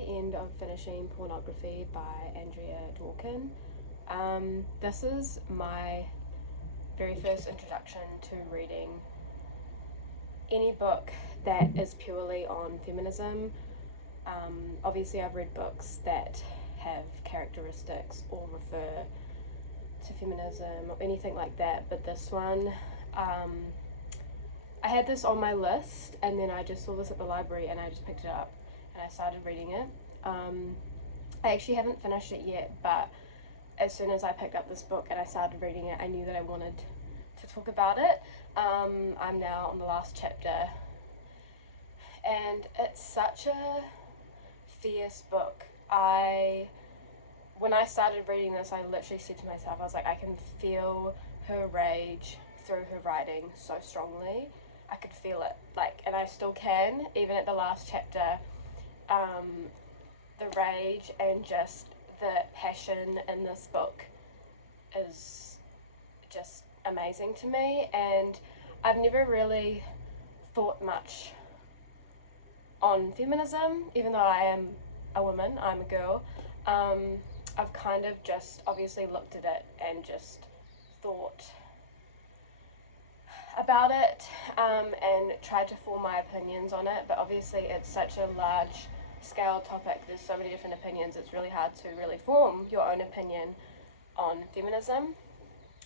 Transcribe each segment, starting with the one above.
the end of finishing Pornography by Andrea Dworkin. This is my very first introduction to reading any book that is purely on feminism. Obviously I've read books that have characteristics or refer to feminism or anything like that, but this one, I had this on my list and then I just saw this at the library and I just picked it up and I started reading it. I actually haven't finished it yet, but as soon as I picked up this book and I started reading it, I knew that I wanted to talk about it. I'm now on the last chapter and it's such a fierce book. When I started reading this, I literally said to myself, I was like, I can feel her rage through her writing so strongly. I could feel it, and I still can, even at the last chapter. The rage and just the passion in this book is just amazing to me, and I've never really thought much on feminism, even though I am a woman, I'm a girl. I've kind of just obviously looked at it and just thought about it and tried to form my opinions on it, but obviously it's such a large scale topic, there's so many different opinions, it's really hard to really form your own opinion on feminism.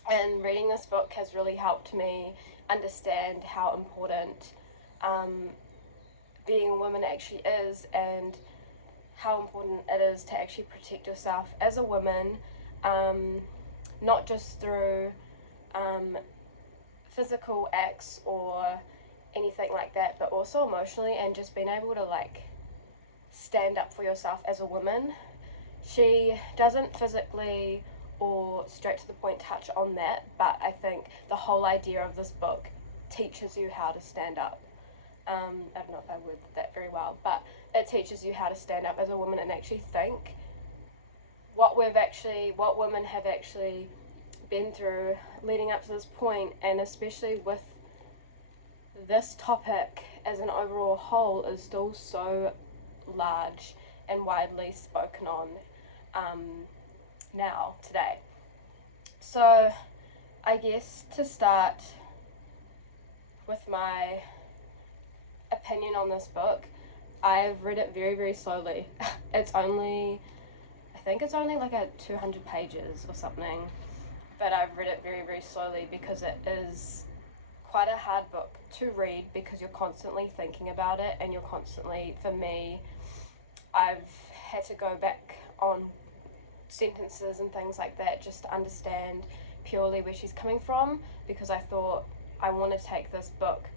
And reading this book has really helped me understand how important being a woman actually is, and how important it is to actually protect yourself as a woman, not just through physical acts or anything like that, but also emotionally, and just being able to stand up for yourself as a woman. She doesn't physically or straight to the point touch on that, but I think the whole idea of this book teaches you how to stand up. I don't know if I worded that very well, but it teaches you how to stand up as a woman and actually think what women have actually been through leading up to this point, and especially with this topic as an overall whole is still so large and widely spoken on now, today. So I guess to start with my opinion on this book, I've read it very, very slowly. I think it's only like 200 pages or something, but I've read it very, very slowly because it is quite a hard book to read because you're constantly thinking about it, and you're constantly, for me, I've had to go back on sentences and things like that just to understand purely where she's coming from, because I thought I want to take this book,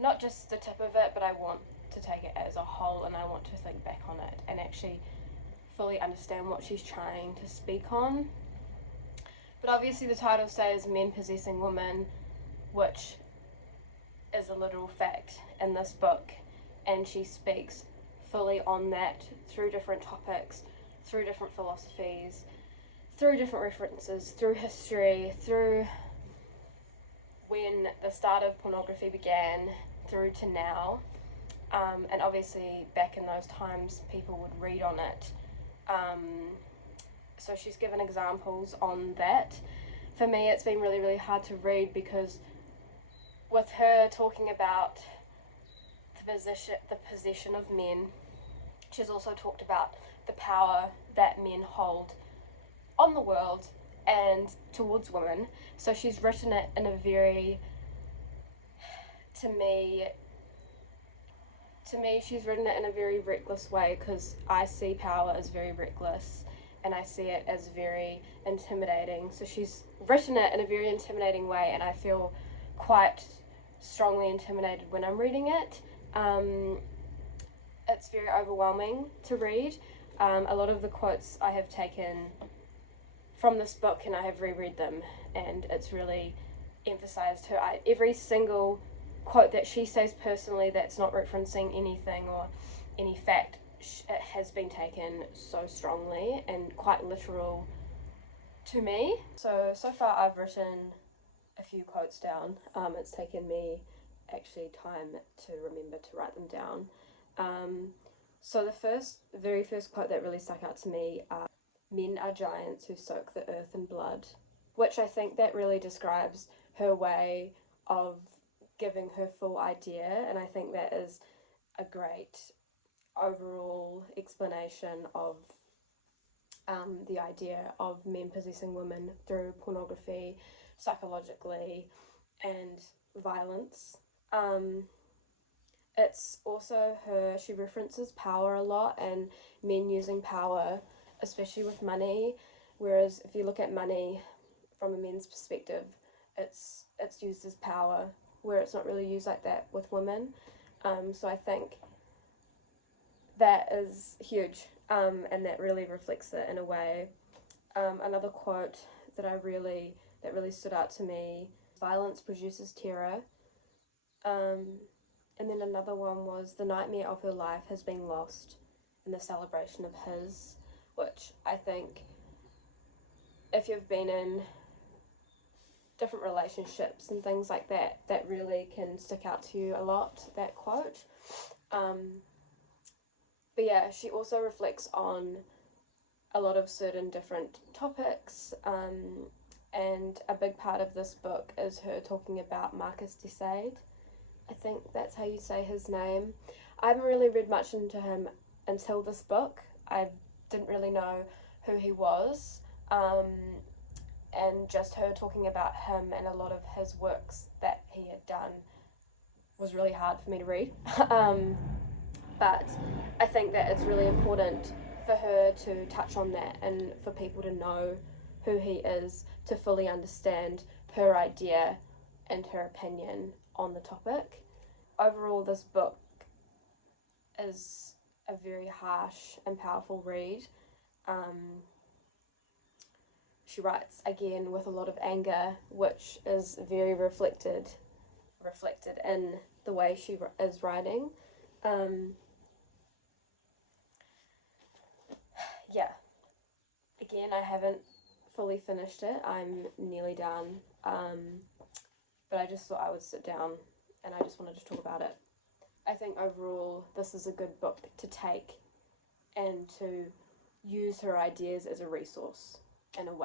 not just the tip of it, but I want to take it as a whole, and I want to think back on it and actually fully understand what she's trying to speak on. But obviously the title says men possessing women, which is a literal fact in this book, and she speaks fully on that through different topics, through different philosophies, through different references, through history, through when the start of pornography began through to now. And obviously back in those times people would read on it. So she's given examples on that. For me it's been really, really hard to read because with her talking about the possession of men, she's also talked about the power that men hold on the world and towards women. So she's written it in a very, to me she's written it in a very reckless way, because I see power as very reckless and I see it as very intimidating. So she's written it in a very intimidating way, and I feel quite strongly intimidated when I'm reading it. It's very overwhelming to read. A lot of the quotes I have taken from this book and I have reread them, and it's really emphasized her. Every single quote that she says personally that's not referencing anything or any fact, it has been taken so strongly and quite literal to me. So far I've written a few quotes down. It's taken me actually time to remember to write them down. So the very first quote that really stuck out to me are, "Men are giants who soak the earth in blood," which I think that really describes her way of giving her full idea, and I think that is a great overall explanation of the idea of men possessing women through pornography, psychologically, and violence. Um, it's also she references power a lot and men using power, especially with money. Whereas if you look at money from a men's perspective, it's used as power, where it's not really used like that with women. So I think that is huge, and that really reflects it in a way. Another quote that really stood out to me: "Violence produces terror." And then another one was, "The nightmare of her life has been lost in the celebration of his," which I think, if you've been in different relationships and things like that, that really can stick out to you a lot, that quote. But yeah, she also reflects on a lot of certain different topics, and a big part of this book is her talking about Marcus de Sade. I think that's how you say his name. I haven't really read much into him until this book. I didn't really know who he was, and just her talking about him and a lot of his works that he had done was really hard for me to read. But I think that it's really important for her to touch on that and for people to know who he is, to fully understand her idea and her opinion on the topic. Overall, this book is a very harsh and powerful read. She writes again with a lot of anger, which is very reflected in the way she is writing. Yeah, again, I haven't fully finished it. I'm nearly done. But I just thought I would sit down and I just wanted to talk about it. I think overall, this is a good book to take and to use her ideas as a resource in a way.